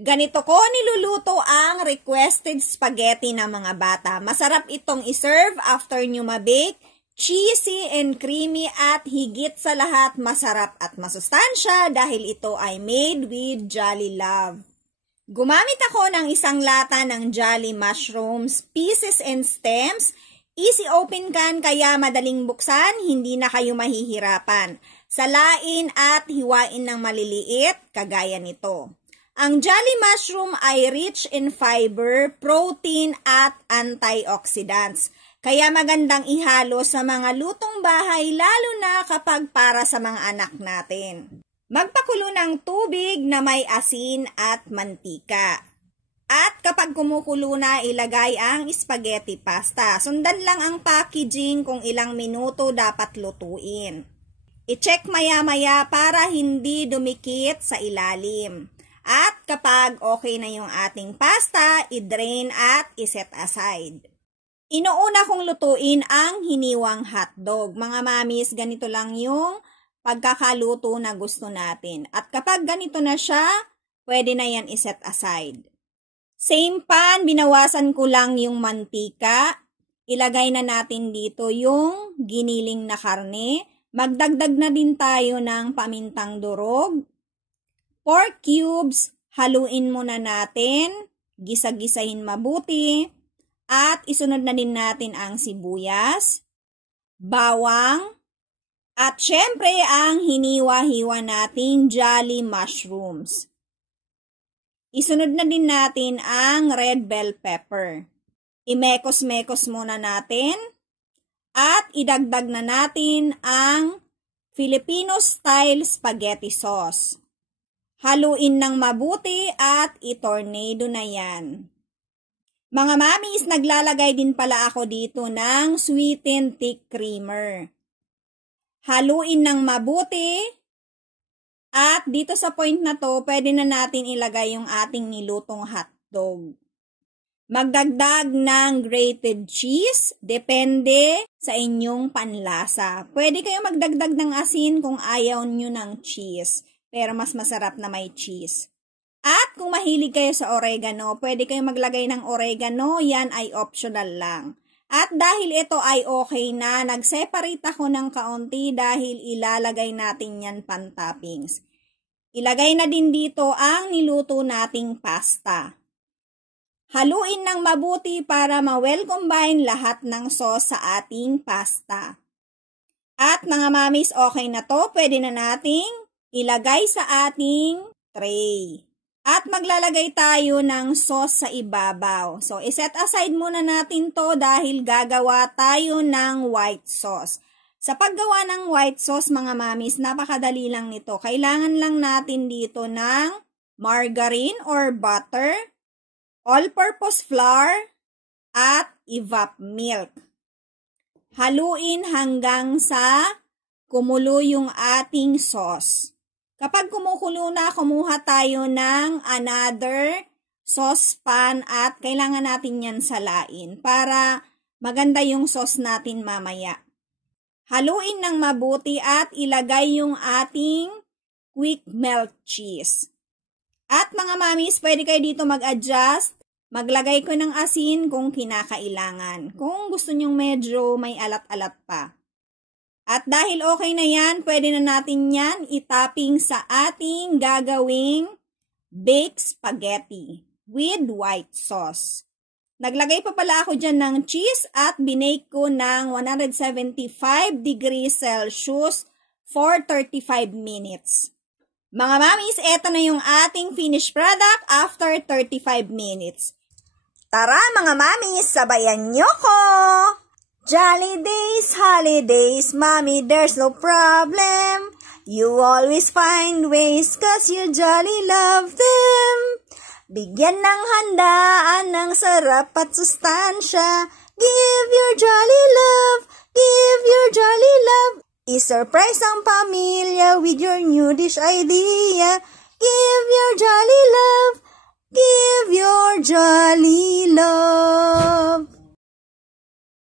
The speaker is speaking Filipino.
Ganito ko niluluto ang requested spaghetti ng mga bata. Masarap itong iserve after nyo mabake, cheesy and creamy at higit sa lahat masarap at masustansya dahil ito ay made with Jolly Love. Gumamit ako ng isang lata ng Jolly Mushrooms, pieces and stems. Easy open can kaya madaling buksan, hindi na kayo mahihirapan. Salain at hiwain ng maliliit kagaya nito. Ang Jolly Mushroom ay rich in fiber, protein at antioxidants. Kaya magandang ihalo sa mga lutong bahay lalo na kapag para sa mga anak natin. Magpakulo ng tubig na may asin at mantika. At kapag kumukulo na, ilagay ang spaghetti pasta. Sundan lang ang packaging kung ilang minuto dapat lutuin. I-check maya-maya para hindi dumikit sa ilalim. At kapag okay na yung ating pasta, i-drain at i-set aside. Inuuna kong lutuin ang hiniwang hotdog. Mga mamis, ganito lang yung pagkakaluto na gusto natin. At kapag ganito na siya, pwede na yan i-set aside. Same pan, binawasan ko lang yung mantika. Ilagay na natin dito yung giniling na karne. Magdagdag na din tayo ng pamintang durog. Pork cubes, haluin muna natin, gisa-gisahin mabuti, at isunod na din natin ang sibuyas, bawang, at syempre ang hiniwa-hiwa nating Jolly Mushrooms. Isunod na din natin ang red bell pepper. Imekos-mekos muna natin, at idagdag na natin ang Filipino-style spaghetti sauce. Haluin ng mabuti at i-tornado na yan. Mga mamis, naglalagay din pala ako dito ng sweetened thick creamer. Haluin ng mabuti at dito sa point na to, pwede na natin ilagay yung ating nilutong hotdog. Magdagdag ng grated cheese, depende sa inyong panlasa. Pwede kayo magdagdag ng asin kung ayaw nyo ng cheese. Pero mas masarap na may cheese. At kung mahilig kayo sa oregano, pwede kayo maglagay ng oregano, yan ay optional lang. At dahil ito ay okay na, nag-separate ako ng kaunti dahil ilalagay natin yan pan-toppings. Ilagay na din dito ang niluto nating pasta. Haluin ng mabuti para ma-well combine lahat ng sauce sa ating pasta. At mga mamis, okay na to, pwede na nating ilagay sa ating tray. At maglalagay tayo ng sauce sa ibabaw. So, iset aside muna natin to dahil gagawa tayo ng white sauce. Sa paggawa ng white sauce, mga mamis, napakadali lang nito. Kailangan lang natin dito ng margarine or butter, all-purpose flour, at evap milk. Haluin hanggang sa kumulo yung ating sauce. Kapag kumukulo na, kumuha tayo ng another saucepan at kailangan natin yan salain para maganda yung sauce natin mamaya. Haluin ng mabuti at ilagay yung ating quick melt cheese. At mga mamis, pwede kayo dito mag-adjust. Maglagay ko ng asin kung kinakailangan. Kung gusto nyong medyo may alat-alat pa. At dahil okay na yan, pwede na natin yan itopping sa ating gagawing baked spaghetti with white sauce. Naglagay pa pala ako dyan ng cheese at binake ko ng 175 degrees Celsius for 35 minutes. Mga mamis, eto na yung ating finished product after 35 minutes. Tara mga mamis, sabayan nyo ko! Jolly days, holidays, mommy, there's no problem. You always find ways cause you jolly love them. Bigyan ng handaan ng sarap at sustansya. Give your jolly love, give your jolly love. I-surprise ang pamilya with your new dish idea. Give your jolly love, give your jolly love.